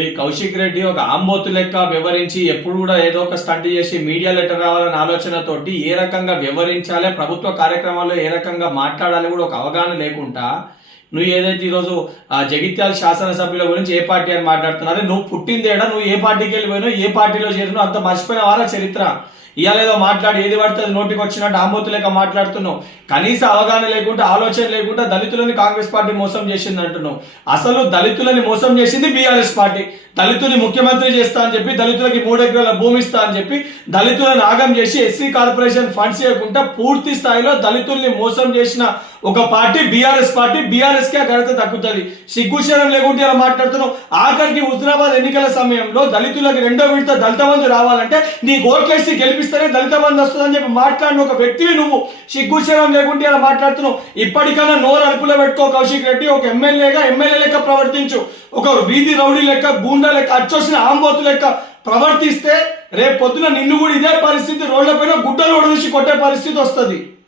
ఈ కౌశిక్ రెడ్డి ఒక ఆంబోతు లెక్క వ్యవహరించి ఎప్పుడు కూడా ఏదో ఒక స్టంట్ చేసి మీడియా లెటర్ రావాలనే ఆలోచనతోటి ఏ రకంగా వ్యవహరించాలి, ప్రభుత్వ కార్యక్రమాల్లో ఏ రకంగా మాట్లాడాలి కూడా ఒక అవగాహన లేకుండా నువ్వు ఏదైతే ఈరోజు జగిత్యాల శాసనసభ్యుల గురించి ఏ పార్టీ అని మాట్లాడుతున్నారో, నువ్వు పుట్టిందేడా, నువ్వు ఏ పార్టీకి వెళ్ళిపోయినావు, ఏ పార్టీలో చేరినావు, అంత మర్చిపోయిన వారా చరిత్ర. ఇవాళ ఏదో మాట్లాడి ఏది పడితే అది నోటికి వచ్చినట్టు ఆంబోతు లేక మాట్లాడుతున్నావు. కనీస అవగాహన లేకుండా, ఆలోచన లేకుండా దళితులని కాంగ్రెస్ పార్టీ మోసం చేసింది అంటున్నావు. అసలు దళితులని మోసం చేసింది బీఆర్ఎస్ పార్టీ. దళితుని ముఖ్యమంత్రి చేస్తా అని చెప్పి, దళితులకి 3 ఎకరాల భూమి ఇస్తా అని చెప్పి దళితులను ఆగం చేసి ఎస్సీ కార్పొరేషన్ ఫండ్స్ ఇవ్వకుండా పూర్తి స్థాయిలో దళితుల్ని మోసం చేసిన ఒక పార్టీ బీఆర్ఎస్ పార్టీ. బీఆర్ఎస్ కే ఘనత దక్కుతుంది. సిగ్గుశరం లేకుంటే ఇలా మాట్లాడుతున్నావు. ఆఖరికి హుజరాబాద్ ఎన్నికల సమయంలో దళితులకి 2వ విడత దళిత బంధు రావాలంటే నీ ఓట్లేసి గెలిపిస్తేనే దళిత బంధు వస్తుందని చెప్పి మాట్లాడిన ఒక వ్యక్తివి నువ్వు. సిగ్గుశరం లేకుంటే ఇలా మాట్లాడుతున్నావు. ఇప్పటికైనా నోరు అదుపులో పెట్టుకో కౌశిక్ రెడ్డి. ఒక ఎమ్మెల్యే లెక్క ప్రవర్తించు. ఒక వీధి రౌడీ లెక్క, గూండా లెక్క, అచ్చొచ్చిన ఆంబోతు లెక్క ప్రవర్తిస్తే రేపు పొద్దున నిన్ను కూడా ఇదే పరిస్థితి, రోడ్ల పైన గుడ్డలు ఒడదీసి కొట్టే పరిస్థితి వస్తుంది.